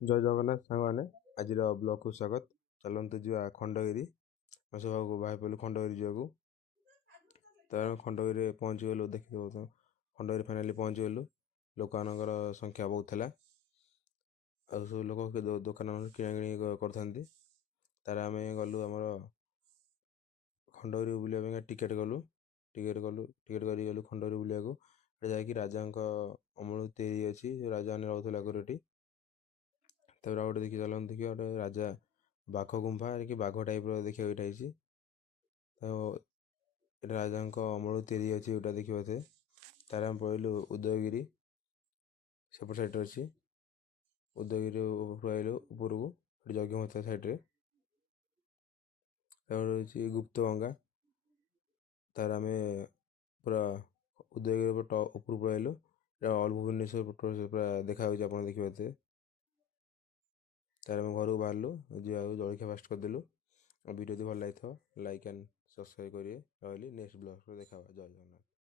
ଜୟ ଜଗନ୍ନାଥ ସାଙ୍ଗମାନେ, ଆଜିର ବ୍ଲଗ୍କୁ ସ୍ୱାଗତ। ଚାଲନ୍ତୁ ଯିବା ଖଣ୍ଡଗିରି। ଆମେ ସବୁ ବାହାରି ପଡ଼ିଲୁ ଖଣ୍ଡଗିରି ଯିବାକୁ। ତ ଆମେ ଖଣ୍ଡଗିରିରେ ପହଞ୍ଚିଗଲୁ। ଦେଖିଦେବ ତ ଖଣ୍ଡଗିରି ଫାଇନାଲି ପହଞ୍ଚିଗଲୁ। ଲୋକମାନଙ୍କର ସଂଖ୍ୟା ବହୁତ ଥିଲା। ଆଉ ସବୁ ଲୋକ ଦୋକାନମାନଙ୍କୁ କିଣାକିଣି କରିଥାନ୍ତି। ତାର ଆମେ ଗଲୁ ଆମର ଖଣ୍ଡଗିରି ବୁଲିବା ପାଇଁ ଟିକେଟ୍ କରି ଗଲୁ ଖଣ୍ଡଗିରି ବୁଲିବାକୁ। ଏଠି ଯାଇକି ରାଜାଙ୍କ ଅମଳ ତିଆରି ଅଛି, ରାଜାମାନେ ରହୁଥିଲେ ଆଗରୁ ଏଠି। ତାପରେ ଆଉ ଗୋଟେ ଚାଲନ୍ତୁ ଦେଖିବା ଗୋଟେ ରାଜା ବାଘ ଗୁମ୍ଫା କି ବାଘ ଟାଇପ୍ର ଦେଖିବାକୁ ଏଇଟା ହେଇଛି। ତ ଏଇଟା ରାଜାଙ୍କ ଅମଳ ତିଆରି ଅଛି ଏଇଟା ଦେଖିବ ଏତେ। ତାର ଆମେ ପଳେଇଲୁ ଉଦୟଗିରି, ସେପଟ ସାଇଡ଼୍ରେ ଅଛି। ଉଦୟଗିରି ପଳେଇଲୁ ଉପରକୁ, ଏଠି ଯଜ୍ଞ ସାଇଡ଼୍ରେ। ତାପରେ ହେଉଛି ଗୁପ୍ତଗଙ୍ଗା। ତାର ଆମେ ପୁରା ଉଦୟଗିରି ଉପରକୁ ପଳେଇଲୁ। ଏଇଟା ଅଲ୍ ଭୁବନେଶ୍ୱର ପୁରା ଦେଖାଯାଉଛି, ଆପଣ ଦେଖିବେ ଏତେ। ତାପରେ ଆମେ ଘରକୁ ବାହାରିଲୁ ଯିବାକୁ, ଜଳଖିଆ ଫାଷ୍ଟ କରିଦେଲୁ। ଆଉ ଭିଡ଼ିଓ ଯଦି ଭଲ ଲାଗିଥିବ ଲାଇକ୍ ଆଣ୍ଡ ସବସ୍କ୍ରାଇବ୍ କରିବେ। ରହିଲି, ନେକ୍ସଟ ବ୍ଲଗ୍ରେ ଦେଖା ହେବା। ଜୟ ଜଗନ୍ନାଥ।